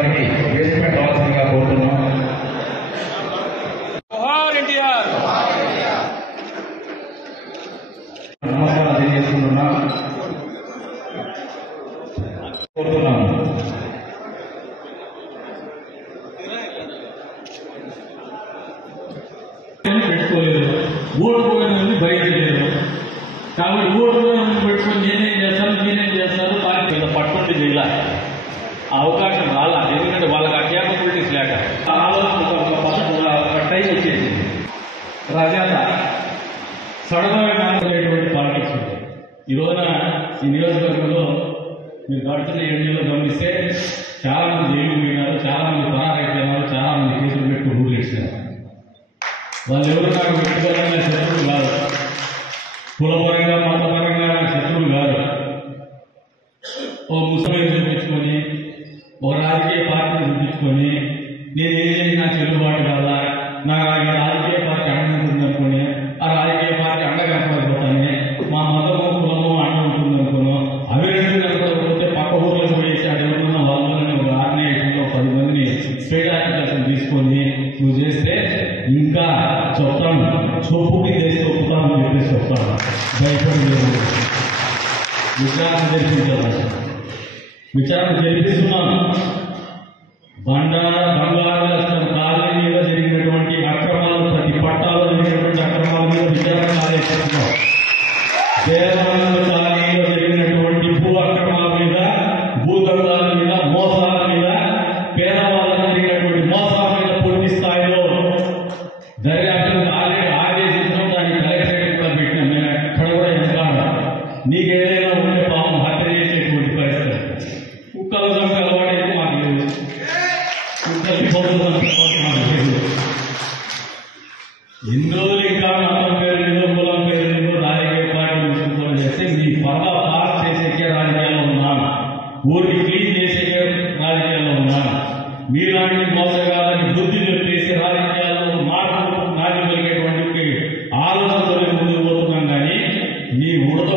వారికి వేదిక రావాల్సిందిగా కోరుతున్నాం. నమస్కారం తెలియజేసుకుంటున్నా కోరుతున్నాము. పెట్టుకోలేదు, ఓడిపోయినది భరించలేదు. కాబట్టి ఓడిపోయిన పెట్టుకొని నేనేం చేస్తారు పార్టీ పట్టుకుంటే చేయాల ఆ అవకాశం రాలా. ఎందుకంటే వాళ్ళకి ఆ కేపబిలిటీస్ లేక ఆలోచన టైం వచ్చేది. రజాత సడనటువంటి పాలిటిక్స్ ఉంటాయి. ఈ రోజున ఈ నియోజకవర్గంలో మీరు గడుతున్న 7 నెలలు గమనిస్తే చాలా మంది జైలు పోయినారు, చాలా మంది పరారైపోయినారు, చాలా మంది కేసులు పెట్టి ఊరు వేసినారు. వాళ్ళు ఎవరు నాకు వ్యక్తిగతంగా శత్రువులు కాదు, కులపరంగా మతపరంగా శత్రువులు కాదు. ఓ ముస్లిం చూపించుకొని ఒక రాజకీయ పార్టీని చూపించుకొని నేను ఏం చేసినా చెల్లుబాటు కాదా, నాకు రాజకీయ పార్టీ అండ ఉంటుంది అనుకుని ఆ రాజకీయ పార్టీ అండగా పడిపోతానే మా మతము కులము అండ ఉంటుంది అనుకున్నాం. అవి రెండు కనపడకపోతే పక్క ఊర్లకు పోయేసి అక్కడ ఎవరున్న వాళ్ళని ఒక ఆర్గనైజేషన్లో 10 మందిని స్టేట్ ఆఫీసర్స్ తీసుకొని నువ్వు చేస్తే ఇంకా చెప్తాను, చొప్పుకి చేసి చెప్తాను చెప్పేసి చెప్తాను. భయపడి విచారణ జరిపించాలి. విచారణ జరిపిస్తున్నాను. బంగారు కాలనీ మీద జరిగినటువంటి అక్రమాలు, ప్రతి పట్టాలో జరిగినటువంటి అక్రమాల మీద విచారణ ఆదేశిస్తున్నాం. దేవాలయ కాలనీలో జరిగినటువంటి భూ అక్రమాల మీద, భూదండాల మీద, మోసాల మీద, పేదవాళ్ళకు జరిగినటువంటి మోసాల మీద పూర్తి స్థాయిలో దర్యాప్తు ఆల్రెడీ ఆదేశించడం. దానికి కలెక్టరేట్ కూడా పెట్టినాం. నేను ఎక్కడ కూడా ఎంత నీకేదైనా ఉంటే పాపం హత్య చేసేటువంటి పరిస్థితి. కుక్కల సంఖ్య అలవాటైతే మాకు లేదు, కుక్కలు పౌరుల సంఖ్య మాకు లేదు. ఎన్ని రోజులు ఇంకా మతం పేరు లేదో, కులం పేరు లేదో రాజకీయ పార్టీ ముసుగుకోవడం చేస్తే మీ పర్వ పాస్ చేసేకే రాజకీయాల్లో ఉన్నాను, ఊరికి క్లీన్ చేసేకే రాజకీయాల్లో ఉన్నాను. మీలాంటి మోసగాలని బుద్ధి చెప్పేసి రాజకీయాల్లో మార్పు నాటి కలిగేటువంటి ఆలోచనతో ముందుకు పోతున్నాం. కానీ మీ ఉడత